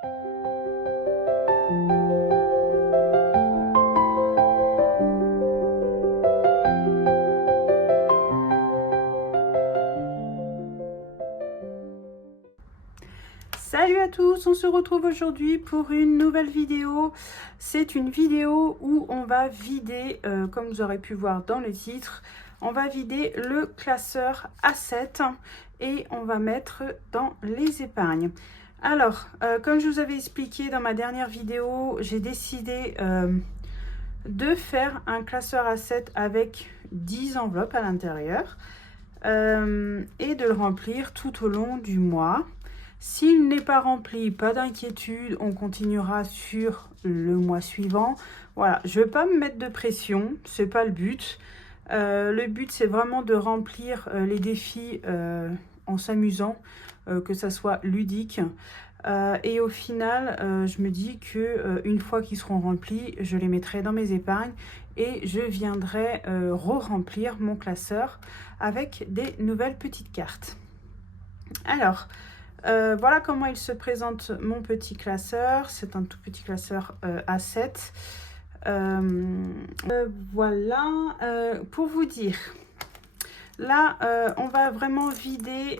Salut à tous, on se retrouve aujourd'hui pour une nouvelle vidéo. C'est une vidéo où on va vider, comme vous aurez pu voir dans le titre, on va vider le classeur A7 et on va mettre dans les épargnes. Alors, comme je vous avais expliqué dans ma dernière vidéo, j'ai décidé de faire un classeur A7 avec 10 enveloppes à l'intérieur et de le remplir tout au long du mois. S'il n'est pas rempli, pas d'inquiétude, on continuera sur le mois suivant. Voilà, je ne veux pas me mettre de pression, c'est pas le but. Le but, c'est vraiment de remplir les défis en s'amusant, que ça soit ludique. Et au final, je me dis que une fois qu'ils seront remplis, je les mettrai dans mes épargnes et je viendrai re-remplir mon classeur avec des nouvelles petites cartes. Alors, voilà comment il se présente mon petit classeur. C'est un tout petit classeur A7. Voilà, pour vous dire, là, on va vraiment vider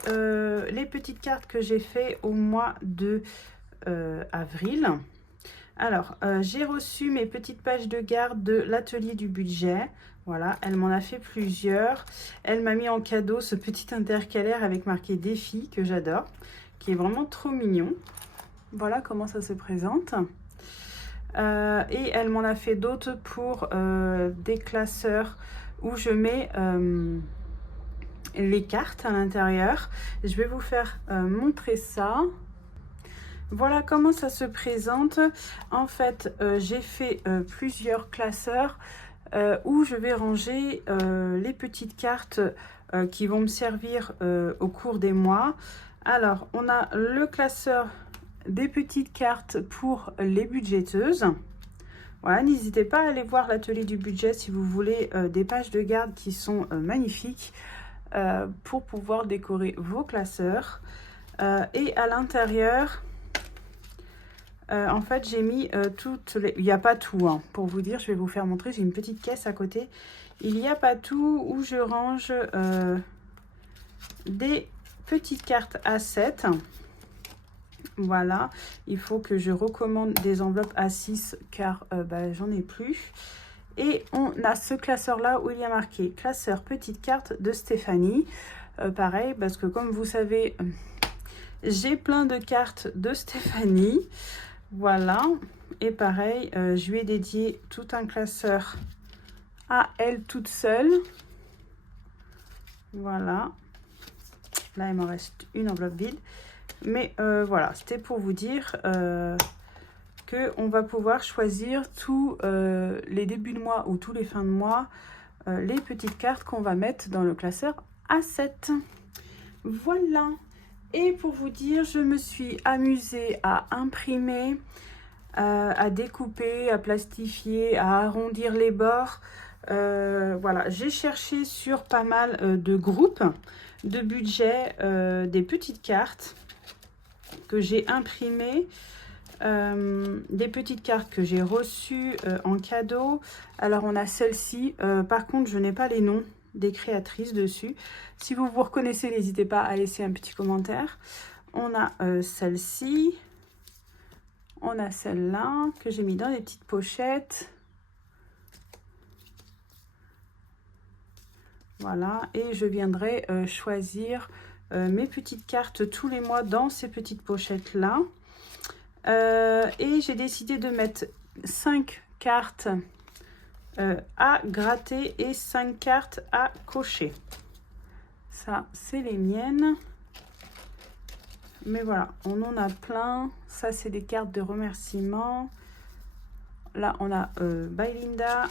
les petites cartes que j'ai fait au mois de avril. Alors, j'ai reçu mes petites pages de garde de l'atelier du budget. Voilà, elle m'en a fait plusieurs. Elle m'a mis en cadeau ce petit intercalaire avec marqué défi que j'adore, qui est vraiment trop mignon. Voilà comment ça se présente. Et elle m'en a fait d'autres pour des classeurs où je mets les cartes à l'intérieur. Je vais vous faire montrer ça. Voilà comment ça se présente. En fait, j'ai fait plusieurs classeurs où je vais ranger les petites cartes qui vont me servir au cours des mois. Alors, on a le classeur des petites cartes pour les budgéteuses. Voilà, n'hésitez pas à aller voir l'atelier du budget si vous voulez des pages de garde qui sont magnifiques pour pouvoir décorer vos classeurs. Et à l'intérieur, en fait, j'ai mis toutes les... Il n'y a pas tout, hein. Pour vous dire, je vais vous faire montrer. J'ai une petite caisse à côté. Il n'y a pas tout où je range des petites cartes A7. Voilà. Il faut que je recommande des enveloppes A6 car j'en ai plus. Et on a ce classeur-là où il y a marqué classeur petite carte de Stéphanie. Pareil, parce que comme vous savez, j'ai plein de cartes de Stéphanie. Voilà, et pareil, je lui ai dédié tout un classeur à elle toute seule. Voilà, là il m'en reste une enveloppe vide. Mais voilà, c'était pour vous dire qu'on va pouvoir choisir tous les débuts de mois ou tous les fins de mois, les petites cartes qu'on va mettre dans le classeur A7. Voilà. Et pour vous dire, je me suis amusée à imprimer, à découper, à plastifier, à arrondir les bords. Voilà, j'ai cherché sur pas mal de groupes de budget, des petites cartes que j'ai imprimées, des petites cartes que j'ai reçues en cadeau. Alors on a celle-ci, par contre je n'ai pas les noms des créatrices dessus. Si vous vous reconnaissez, n'hésitez pas à laisser un petit commentaire. On a celle-ci, on a celle-là que j'ai mis dans des petites pochettes. Voilà, et je viendrai choisir mes petites cartes tous les mois dans ces petites pochettes là. Et j'ai décidé de mettre 5 cartes à gratter et 5 cartes à cocher. Ça, c'est les miennes. Mais voilà, on en a plein. Ça, c'est des cartes de remerciement. Là, on a By Linda.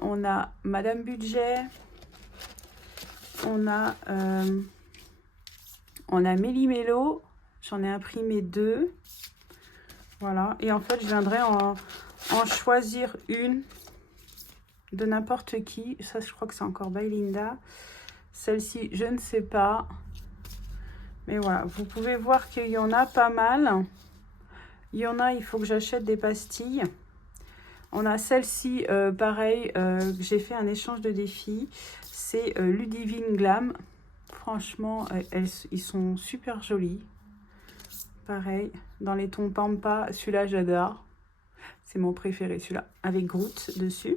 On a Madame Budget. On a Mélie Mélo. J'en ai imprimé 2. Voilà. Et en fait, je viendrai en choisir une de n'importe qui. Ça, je crois que c'est encore By Linda. Celle-ci, je ne sais pas. Mais voilà, vous pouvez voir qu'il y en a pas mal. Il y en a, il faut que j'achète des pastilles. On a celle-ci, pareil, j'ai fait un échange de défis. C'est Ludivine Glam. Franchement, ils sont super jolis. Pareil, dans les tons Pampa, celui-là j'adore. C'est mon préféré, celui-là, avec Groot dessus.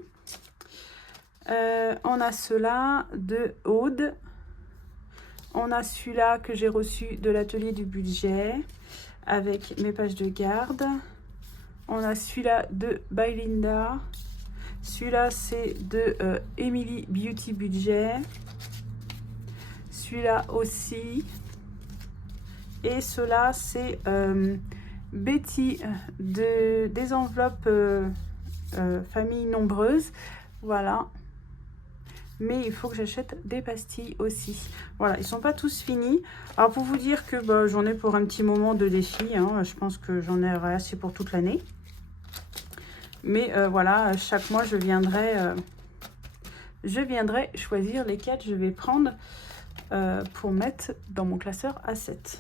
On a ceux-là de Aude. On a celui-là que j'ai reçu de l'atelier du budget avec mes pages de garde. On a celui-là de By Linda. Celui-là, c'est de Emily Beauty Budget. Celui-là aussi. Et ceux-là, c'est Betty des enveloppes famille nombreuse. Voilà. Mais il faut que j'achète des pastilles aussi. Voilà, ils sont pas tous finis. Alors, pour vous dire que bah, j'en ai pour un petit moment de défi. Hein, je pense que j'en ai assez pour toute l'année. Mais voilà, chaque mois, je viendrai choisir lesquels je vais prendre pour mettre dans mon classeur A7.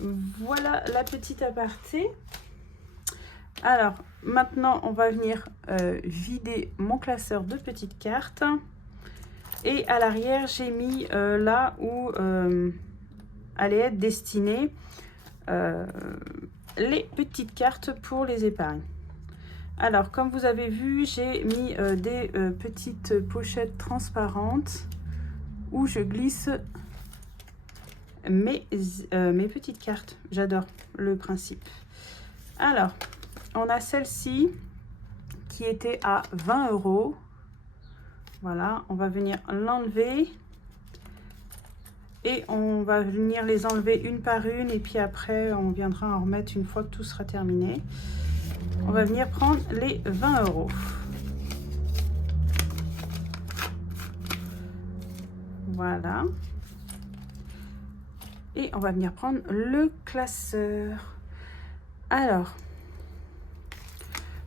Voilà la petite aparté. Alors, maintenant, on va venir vider mon classeur de petites cartes. Et à l'arrière, j'ai mis là où allaient être destinées les petites cartes pour les épargnes. Alors, comme vous avez vu, j'ai mis des petites pochettes transparentes où je glisse mes petites cartes. J'adore le principe. Alors, on a celle-ci qui était à 20 €. Voilà, on va venir l'enlever. Et on va venir les enlever une par une. Et puis après, on viendra en remettre une fois que tout sera terminé. On va venir prendre les 20 €. Voilà. Et on va venir prendre le classeur. Alors,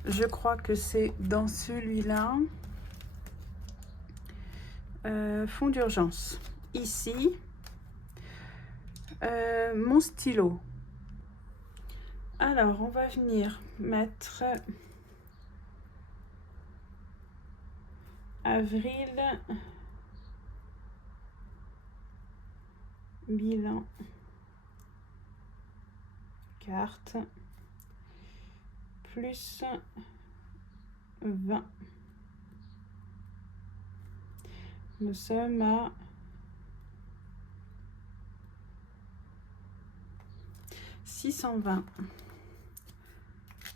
je crois que c'est dans celui-là. Fonds d'urgence. Ici, mon stylo. Alors, on va venir mettre avril, bilan, carte, plus 20. Nous sommes à 620.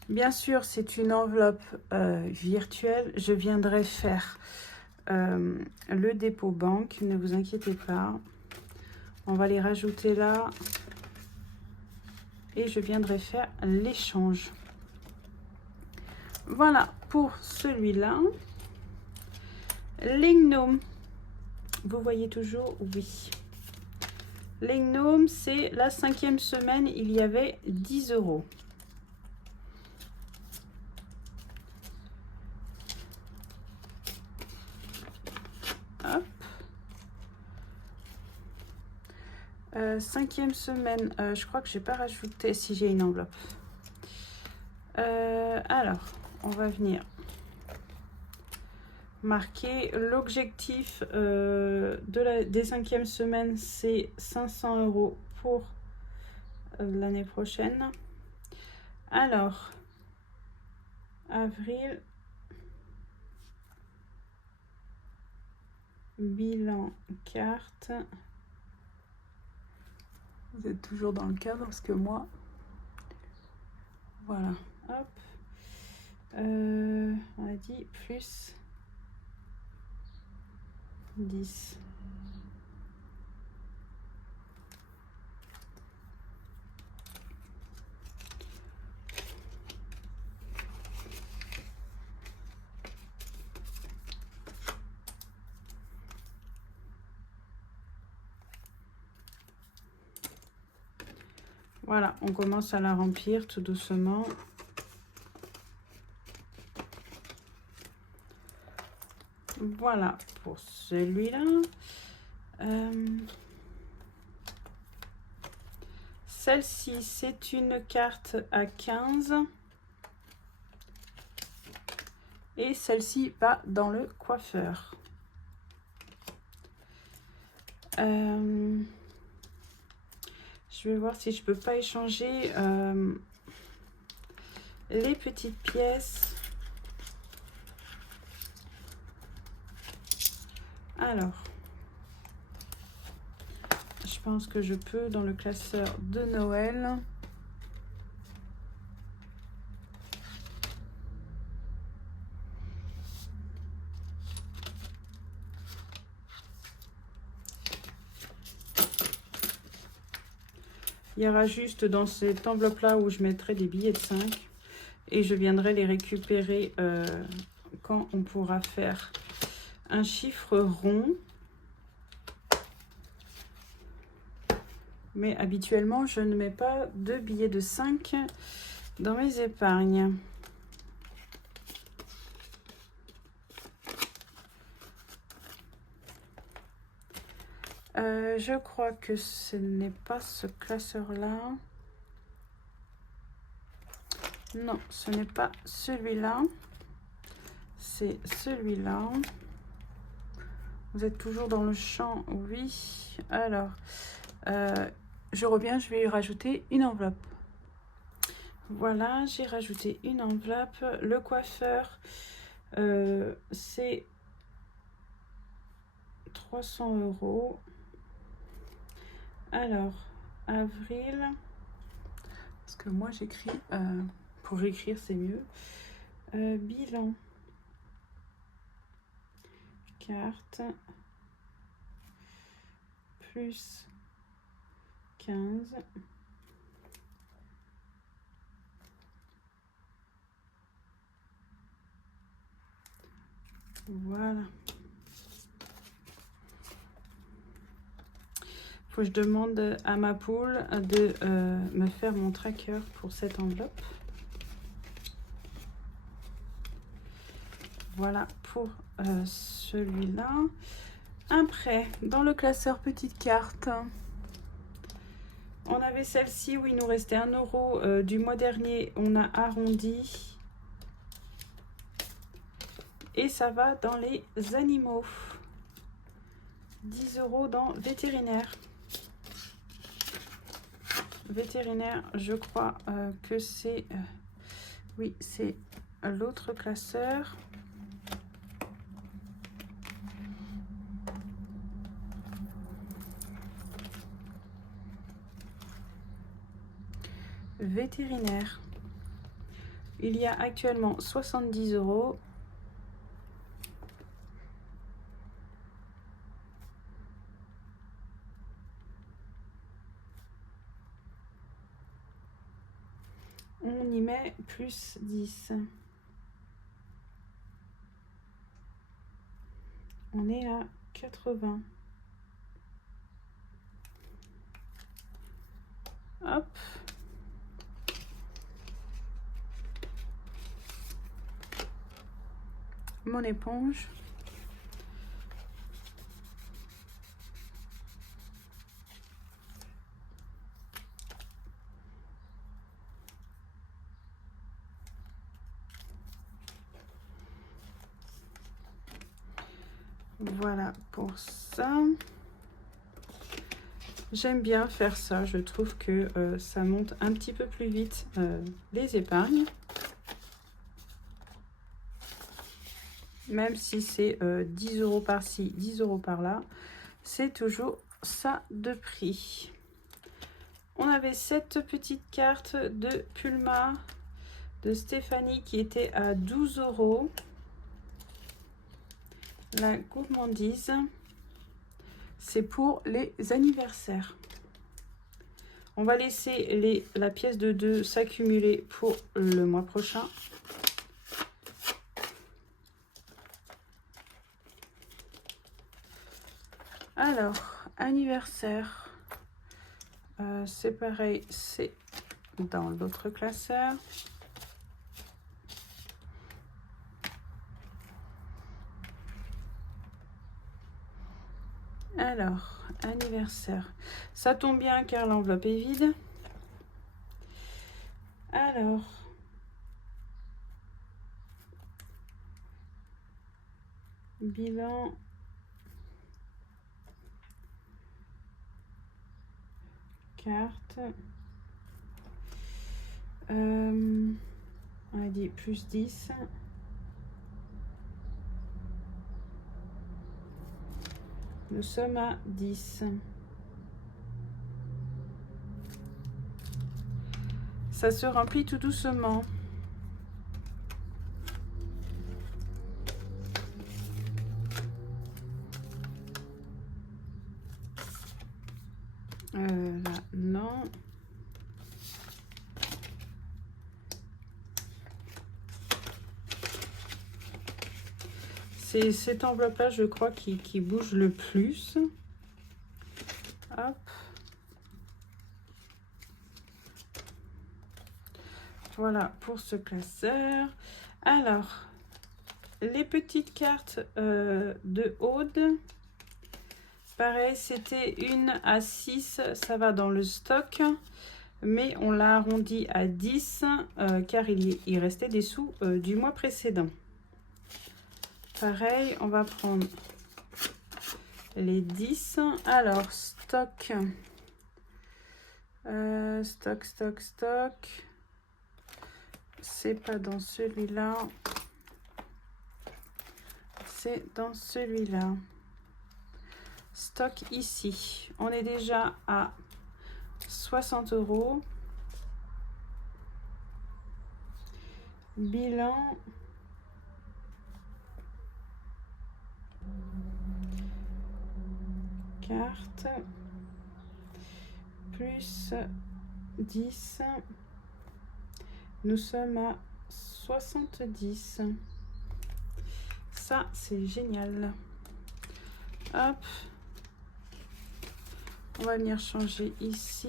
Bien sûr, c'est une enveloppe virtuelle. Je viendrai faire le dépôt banque. Ne vous inquiétez pas. On va les rajouter là. Et je viendrai faire l'échange. Voilà pour celui-là. Les gnomes. Vous voyez toujours? Oui. Les gnomes, c'est la 5e semaine. Il y avait 10 €. Hop. 5e semaine. Je crois que j'ai pas rajouté si j'ai une enveloppe. Alors, on va venir marquer l'objectif des 5e semaines, c'est 500 € pour l'année prochaine. Alors, avril, bilan, carte. Vous êtes toujours dans le cadre parce que moi, voilà, hop, on a dit plus 10. Voilà, on commence à la remplir tout doucement. Voilà pour celui-là. Celle-ci, c'est une carte à 15. Et celle-ci va dans le coiffeur. Je vais voir si je peux pas échanger les petites pièces. Alors, je pense que je peux dans le classeur de Noël. Il y aura juste dans cette enveloppe-là où je mettrai des billets de 5. Et je viendrai les récupérer quand on pourra faire un chiffre rond. Mais habituellement, je ne mets pas de billets de 5 dans mes épargnes. Je crois que ce n'est pas ce classeur-là. Non, ce n'est pas celui-là. C'est celui-là. Vous êtes toujours dans le champ, oui. Alors, je reviens, je vais y rajouter une enveloppe. Voilà, j'ai rajouté une enveloppe. Le coiffeur, c'est 300 €. Alors, avril, parce que moi j'écris, pour écrire c'est mieux. Bilan, carte, plus 15. Voilà. Faut que je demande à ma poule de me faire mon tracker pour cette enveloppe. Voilà pour celui-là. Après, dans le classeur petite carte, on avait celle-ci où il nous restait 1 € du mois dernier. On a arrondi. Et ça va dans les animaux. 10 € dans vétérinaire. Vétérinaire, je crois que c'est... oui, c'est l'autre classeur. Vétérinaire. Il y a actuellement 70 €. On y met plus 10. On est à 80. Hop. Mon éponge. Voilà pour ça. J'aime bien faire ça. Je trouve que ça monte un petit peu plus vite les épargnes. Même si c'est 10 € par-ci, 10 € par-là, c'est toujours ça de prix. On avait cette petite carte de Pulma de Stéphanie qui était à 12 €. La gourmandise, c'est pour les anniversaires. On va laisser la pièce de 2 s'accumuler pour le mois prochain. Alors, anniversaire, c'est pareil, c'est dans l'autre classeur. Alors, anniversaire. Ça tombe bien car l'enveloppe est vide. Alors, bilan, carte, on a dit plus 10. Nous sommes à 10. Ça se remplit tout doucement. Là, non. C'est cette enveloppe-là, je crois, qui bouge le plus. Hop. Voilà pour ce classeur. Alors, les petites cartes de Aude. Pareil, c'était une à 6, ça va dans le stock. Mais on l'a arrondi à 10 car il restait des sous du mois précédent. Pareil, on va prendre les 10. Alors, stock. Stock. C'est pas dans celui-là. C'est dans celui-là. Stock ici. On est déjà à 60 €. Bilan. Carte. Plus 10. Nous sommes à 70. Ça, c'est génial. Hop. On va venir changer ici.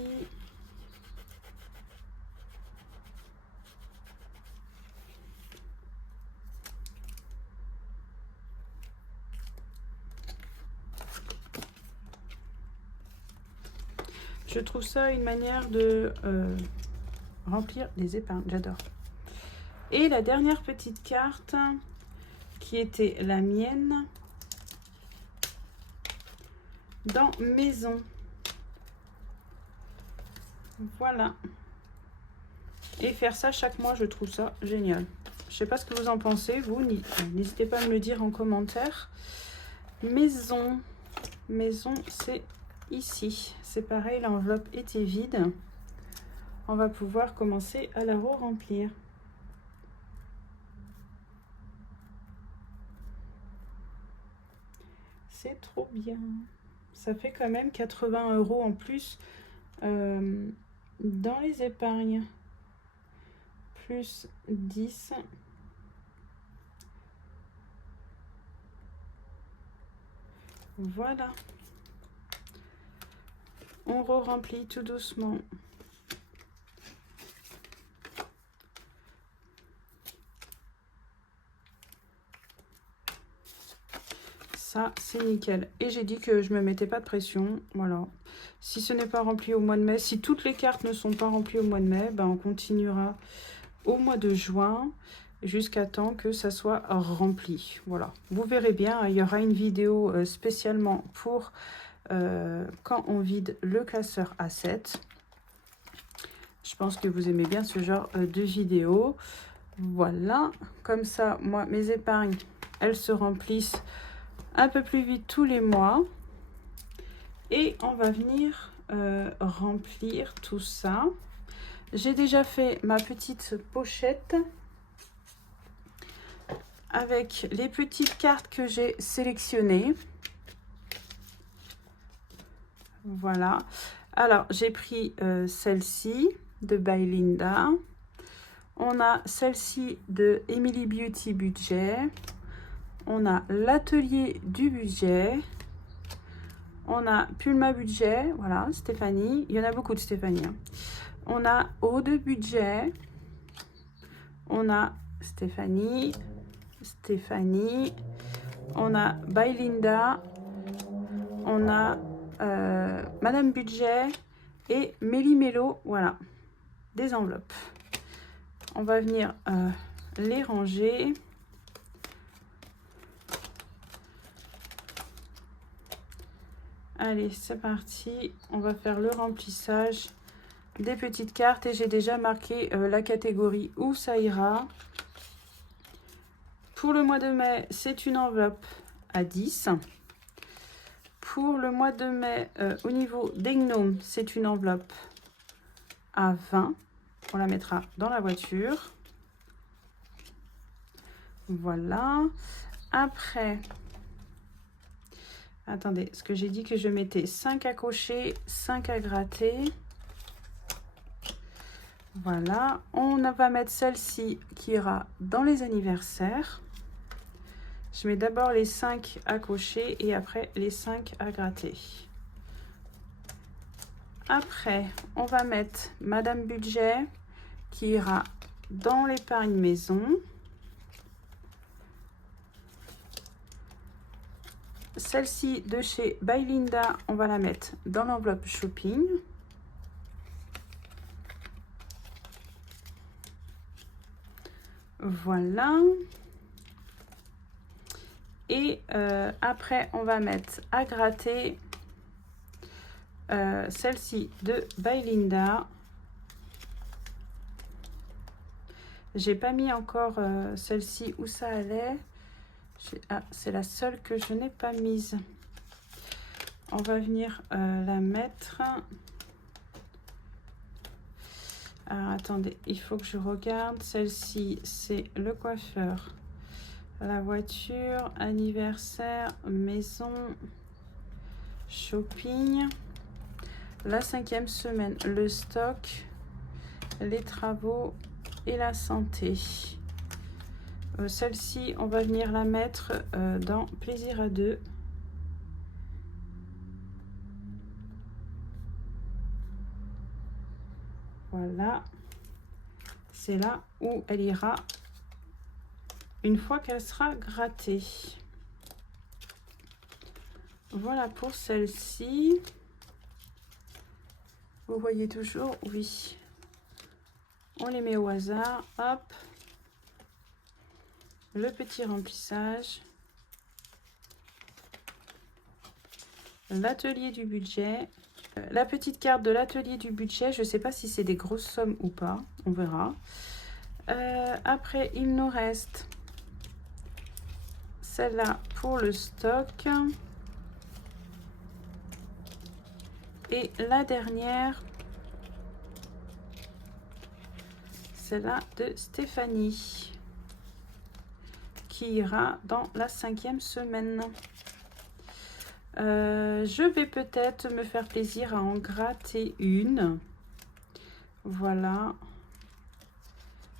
Je trouve ça une manière de remplir les épargnes. J'adore. Et la dernière petite carte qui était la mienne dans maison. Voilà. Et faire ça chaque mois, je trouve ça génial. Je sais pas ce que vous en pensez, vous. N'hésitez pas à me le dire en commentaire. Maison. Maison, c'est ici. C'est pareil, l'enveloppe était vide. On va pouvoir commencer à la re-remplir. C'est trop bien. Ça fait quand même 80 € en plus dans les épargnes. Plus 10. Voilà. On re-remplit tout doucement. Ça, c'est nickel. Et j'ai dit que je ne me mettais pas de pression. Voilà. Si ce n'est pas rempli au mois de mai, si toutes les cartes ne sont pas remplies au mois de mai, ben on continuera au mois de juin jusqu'à temps que ça soit rempli. Voilà. Vous verrez bien, il y aura une vidéo spécialement pour quand on vide le classeur A7. Je pense que vous aimez bien ce genre de vidéo. Voilà. Comme ça, moi, mes épargnes, elles se remplissent un peu plus vite tous les mois. Et on va venir remplir tout ça. J'ai déjà fait ma petite pochette avec les petites cartes que j'ai sélectionnées. Voilà. Alors, j'ai pris celle-ci de By Linda. On a celle-ci de Emily Beauty Budget. On a l'atelier du budget. On a Pulma Budget. Voilà, Stéphanie. Il y en a beaucoup de Stéphanie. Hein. On a Aude Budget. On a Stéphanie. On a By Linda. On a Madame Budget et Méli-Mélo. Voilà, des enveloppes. on va venir les ranger. Allez, c'est parti. On va faire le remplissage des petites cartes et j'ai déjà marqué la catégorie où ça ira. Pour le mois de mai, c'est une enveloppe à 10. Pour le mois de mai, au niveau des gnomes, c'est une enveloppe à 20. On la mettra dans la voiture. Voilà. Après, attendez, ce que j'ai dit que je mettais 5 à cocher, 5 à gratter. Voilà. On va mettre celle-ci qui ira dans les anniversaires. Je mets d'abord les 5 à cocher et après les 5 à gratter. Après, on va mettre Madame Budget qui ira dans l'épargne maison. Celle-ci de chez By Linda, on va la mettre dans l'enveloppe shopping. Voilà. Et après, on va mettre à gratter celle-ci de By Linda. J'ai pas mis encore celle-ci où ça allait. Ah, c'est la seule que je n'ai pas mise. On va venir la mettre. Alors, attendez, il faut que je regarde. Celle-ci, c'est le coiffeur. La voiture, anniversaire, maison, shopping. La 5e semaine, le stock, les travaux et la santé. Celle-ci, on va venir la mettre dans plaisir à deux. Voilà. C'est là où elle ira une fois qu'elle sera grattée. Voilà pour celle-ci. Vous voyez toujours, oui. On les met au hasard. Hop. Le petit remplissage. L'atelier du budget. La petite carte de l'atelier du budget. Je ne sais pas si c'est des grosses sommes ou pas. On verra. Après, il nous reste celle-là pour le stock. Et la dernière, celle-là de Stéphanie, qui ira dans la 5e semaine. Je vais peut-être me faire plaisir à en gratter une. Voilà.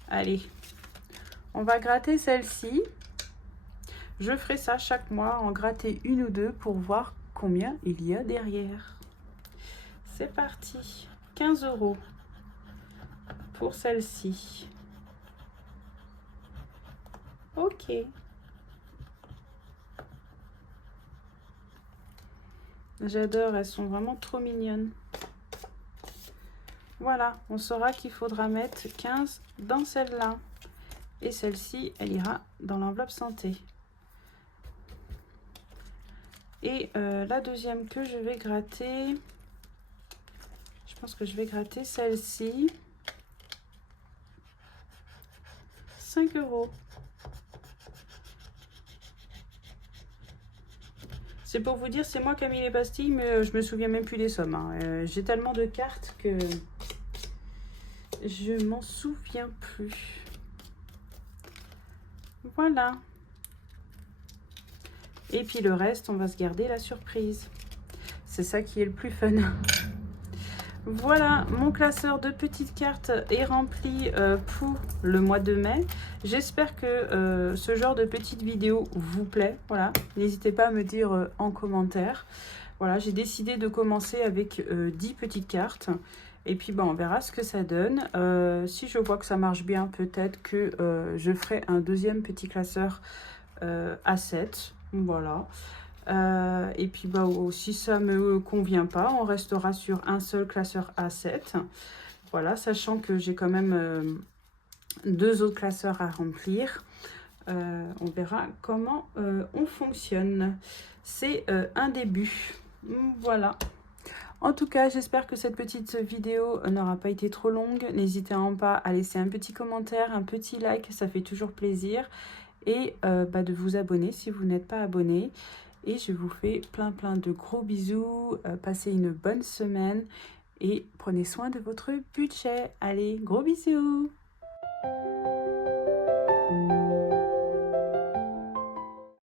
Allez, on va gratter celle-ci. Je ferai ça chaque mois, en gratter une ou deux pour voir combien il y a derrière. C'est parti. 15 € pour celle-ci. Ok. J'adore, elles sont vraiment trop mignonnes. Voilà, on saura qu'il faudra mettre 15 dans celle-là. Et celle-ci, elle ira dans l'enveloppe santé. Et la deuxième que je vais gratter, je pense que je vais gratter celle-ci. 5 €. C'est pour vous dire, c'est moi qui ai mis les pastilles, mais je me souviens même plus des sommes. Hein. J'ai tellement de cartes que je m'en souviens plus. Voilà. Et puis le reste, on va se garder la surprise. C'est ça qui est le plus fun. Voilà, mon classeur de petites cartes est rempli pour le mois de mai. J'espère que ce genre de petites vidéos vous plaît. Voilà, n'hésitez pas à me dire en commentaire. Voilà, j'ai décidé de commencer avec 10 petites cartes. Et puis, on verra ce que ça donne. Si je vois que ça marche bien, peut-être que je ferai un deuxième petit classeur à 7. Voilà. Et puis si ça me convient pas, on restera sur un seul classeur A7. Voilà, sachant que j'ai quand même 2 autres classeurs à remplir. On verra comment on fonctionne. C'est un début. Voilà. En tout cas, j'espère que cette petite vidéo n'aura pas été trop longue. N'hésitez pas à laisser un petit commentaire, un petit like, ça fait toujours plaisir. Et de vous abonner si vous n'êtes pas abonné. Et je vous fais plein de gros bisous. Passez une bonne semaine et prenez soin de votre budget. Allez, gros bisous!